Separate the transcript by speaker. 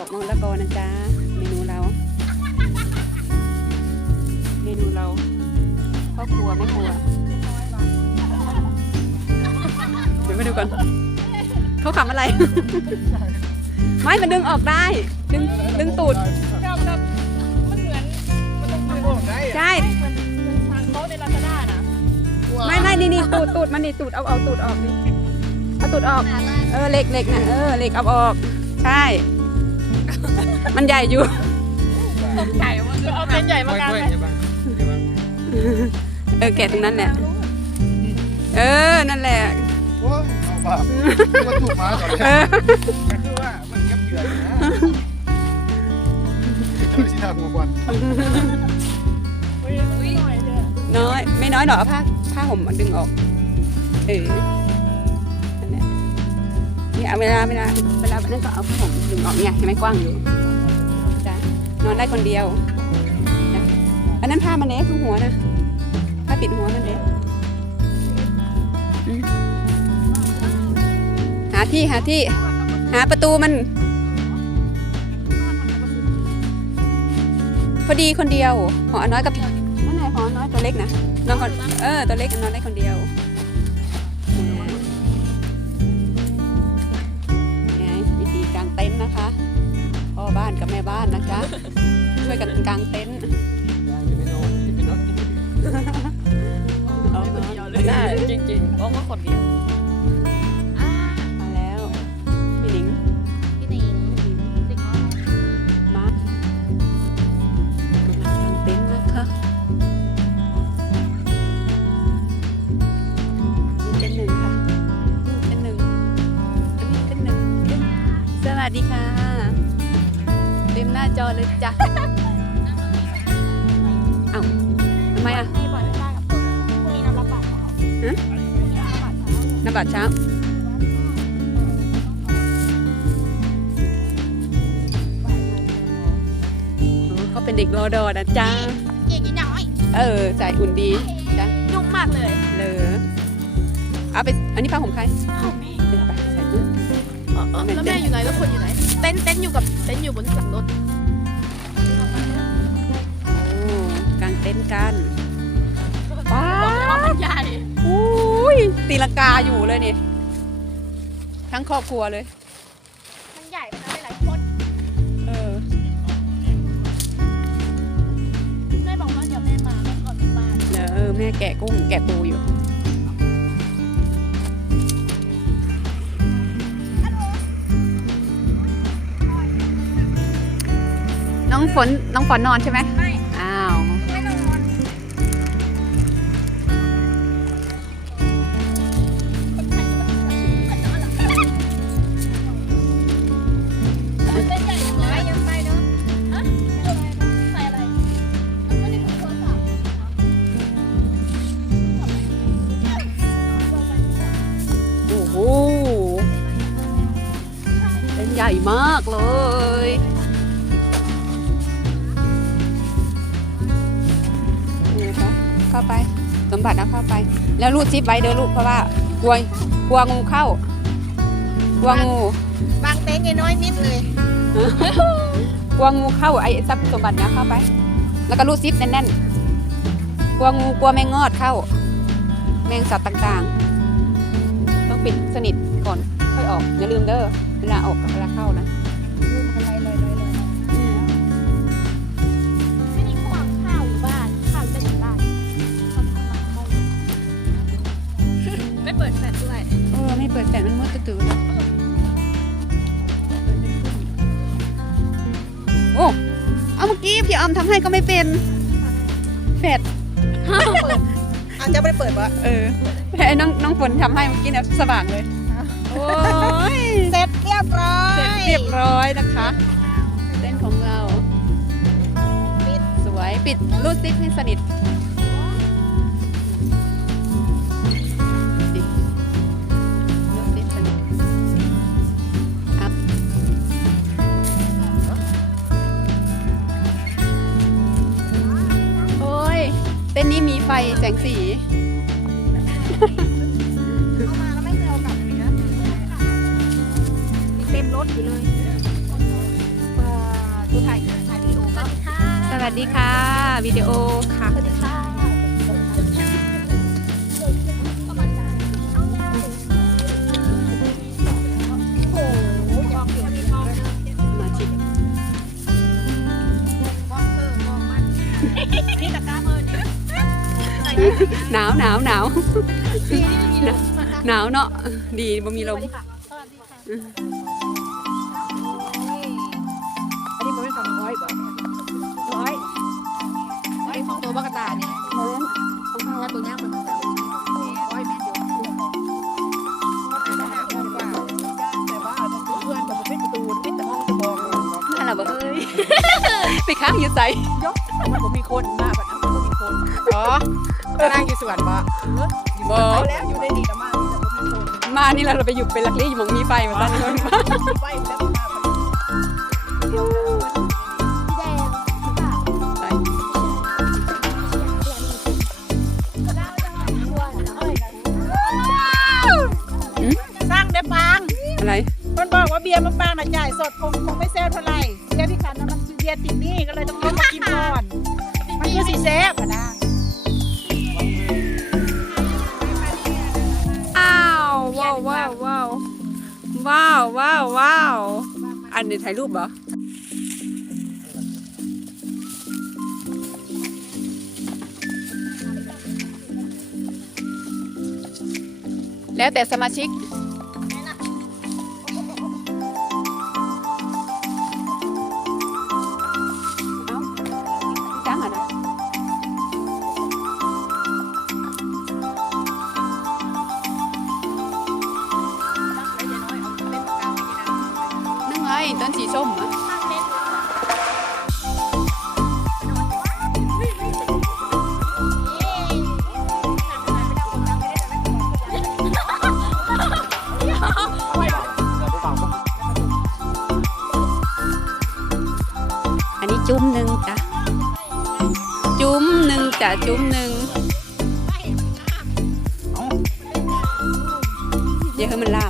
Speaker 1: บอกมะละกอนะจ๊ะเมนูเรา เมนูเราพ่อครัวแม่ครัวเดี๋ยวมาดูก่อนเขาขำอะไร ไม่มันดึงออกได้ ดึงดึงตูดใช่
Speaker 2: เขาในลาซาด้านะ
Speaker 1: ไม่ไม่นี่นี่ตูดตูดมันนี่ตูดเอาเอาตูดออกนี่เอาตูดออก เออเหล็กเหล็กนะเออเหล็กเอาออก ใช่ มันใหญ่อยู่
Speaker 2: ใหญ่มากเอาเป็นใหญ่มากกันไหม
Speaker 1: เออแกะตรงนั้นแหละ เออ นั่นแหละ
Speaker 3: โอ้ยเอาบ้ามาถูกมาก่อน
Speaker 1: เอ
Speaker 3: เลย
Speaker 1: อ
Speaker 3: คือว่ามันยับเยือนนะเจ้าสิทางมาก่อน
Speaker 2: อุ้ยอุ้ยหน่อยเลย
Speaker 1: น้อย ไม่น้อยหรอกเอาผ้าผ้าห่มมันดึงออก เออนั่นแหละ นี่เอาเวลาเวลาเวลานั่นก็เอาผ้าห่มดึงออกเนี่ยเห็นไหมกว้างอยู่จ้ะนอนได้คนเดียวนะอันนั้นผ้ามันเล็กข้างหัวนะผ้าปิดหัวมันเล็กหาที่หาที่ หาประตูมัน พอดีคนเดียวหอน้อยกับนั่นไงหอน้อยตัวเล็กนะนอนคนเออตัวเล็กนอนได้คนเดียวานกับแม่บ้านนะจ๊ะ ช่วยกันกางเต็นท์เอามา
Speaker 2: เดียวเลยได้จริงๆเพราะว่าคนเดียว
Speaker 1: มาแล้ว พี่หนิง
Speaker 2: พี่หนิง
Speaker 1: มากำลังกางเต็นท์นะคะนี่เต็นท์หนึ่งค่ะนี่เต็นท์หนึ่งอันนี้เต็นท์หนึ่งสวัสดีค่ะเต็มห น้าจอเลยจ้ะเอ้าทำไมอะ
Speaker 2: นี่บ่อยไม่ได้กับผมพรุ่งนี้น้ำรับบาตรเขา
Speaker 1: ฮะ
Speaker 2: พรุ่งนี้น้ำรับบาตรเขา
Speaker 1: น้ำบัตรเช้าโอ้เขาเป็นเด็กรอดอนะจ้า
Speaker 2: เก่งยิ่งน้อย
Speaker 1: เออใจอุ่นดีจ้ะ
Speaker 2: ยุ่งมากเลย
Speaker 1: เลยเอาไป อันนี้ผ้าห่มใคร
Speaker 2: เข้าแม่
Speaker 1: เดินไป ใส่ตู้
Speaker 2: แล้วแม่อยู่ไหนแล้วคนอยู่ไหน เต้นเต้นอยู่กับเต้นอยู่บนหลังรถ
Speaker 1: โอ้กางเต็นท์กันว้า
Speaker 2: บอกเลยว่ามันใหญ่
Speaker 1: อุ้ยตีลังกาอยู่เลยนี่ ทั้งครอบครัวเลย
Speaker 2: มันใหญ่มันเอาไปหลายคน
Speaker 1: เออ
Speaker 2: แม่บอกว่าเดี๋ยวแม่มาแม่ก่อนบ้าน
Speaker 1: เดี๋ยวเออแม่แกะกุ้งแกะปูอยู่ น้องฝนน้องฝนนอนใช่ไหม
Speaker 2: ไม่
Speaker 1: อ้าว
Speaker 2: ไม่นอนมันเป็นใหญ่ยังไงยังไปเนาะฮะใส่อะไรมันไม่ได้ดูโทรศัพท์
Speaker 1: โอ้โหเป็นใหญ่มากเลย เข้าไป สมบัติเอาเข้าไป แล้วรูดซิปไว้เด้อลูกเพราะว่ากลัวกลัวงูเข้ากลัวงู
Speaker 2: บางเต็นท์น้อยนิดเลย
Speaker 1: กลัวงูเข้าไอ้ทรัพย์สมบัตินะเข้าไป แล้วก็รูดซิปแน่นๆกลัวงูกลัวแมงงอดเข้า แมงสัตว์ต่างๆ ต้องปิดสนิทก่อนค่อยออกอย่าลืมเด้อเวลาออกกับเวลาเข้านะ
Speaker 2: เปิดแฟลชด้วย
Speaker 1: เออไม่เปิดแฟลชมันมืดตื่นๆเลยโอ้เอาเมื่อกี้พี่ออมทำให้ก็ไม่เป็นแฟลช
Speaker 2: อาจจะไม่เปิดวะ
Speaker 1: เออให้น้องน้องฝนทำให้เมื่อกี้เนี่ยสว่างเลยโอ้ย
Speaker 2: เสร็จเรียบร้อย
Speaker 1: เสร็จเรียบร้อยนะคะเต้นของเรา
Speaker 2: ปิด
Speaker 1: สวยปิดรูดซิปให้สนิท นนี้มีไฟแสงสี
Speaker 2: เอามาแล้วไม่เคยเอากลับเลยนะมีเต็มรถอยู่เลย
Speaker 1: โอ้วัสดีค่ะ วิดีโอค่ะ
Speaker 2: สวัสดีค่ะโอ้โหมองเห็นมอง
Speaker 1: มาชิ
Speaker 2: มองเออมองมันนี่ตะกร้าเมินนี่ใส่ได้
Speaker 1: หนาวหนาวหนาว
Speaker 2: ปีนี้ไม่มีลม
Speaker 1: หนาวเนาะดีบ่มีล
Speaker 2: สวั
Speaker 1: ม
Speaker 2: สดีค่ะสวัสดีค่ะอันนี้มันเป็นของร้อยบ่ร้อยร้อยของตัวบักกะตาเนี่ย
Speaker 1: เฮ้ย
Speaker 2: ของข้าวตัวนี้มันร้อยแม่นอยู่แต่ว่าเพื่อนแบบเป็นประตูเป็นแต่ห้องจะมอง
Speaker 1: น่าละบ่เอ้ยไปค้างอยู่ใส่
Speaker 2: มันบ่มีคนมากแบบนั้นมันบ่มีคน
Speaker 3: อ๋อนั่งอยู่สวนบ่
Speaker 1: บ่
Speaker 2: เอาแล้วอยู่ในนี่ละมากแต่บ่มีคน
Speaker 1: มานี่เราไปอยู่เป็นลักลี่อยู่หมองมีไฟมาตั้งเงินมา
Speaker 2: ไปแล้วมาเดี๋ยวพี่แดงหรือเปล่า
Speaker 1: ไป
Speaker 4: สร้างได้ปัง
Speaker 1: อะไร
Speaker 4: คนบอกว่าเบียร์มันปังนะจ่ายสดคงคงไม่แซ่บเท่าไหร่เบียร์ที่ขันนั้นมันคือเบียร์ติดหนี้ก็เลยต้องลดมากินก่อน มันคือสีแซ่บอะนะ
Speaker 1: อ้าวว้าวว้าวว้าวว้าวว้าวว้าวอันนี้ถ่ายรูปเหรอแล้วแต่สมาชิก นั่งไงต้นสีส้มอะอันนี้จุ้มหนึ่งจ้ะ จุ้มหนึ่งจ้ะ จุ้มหนึ่งเดี๋ยวให้มันลาม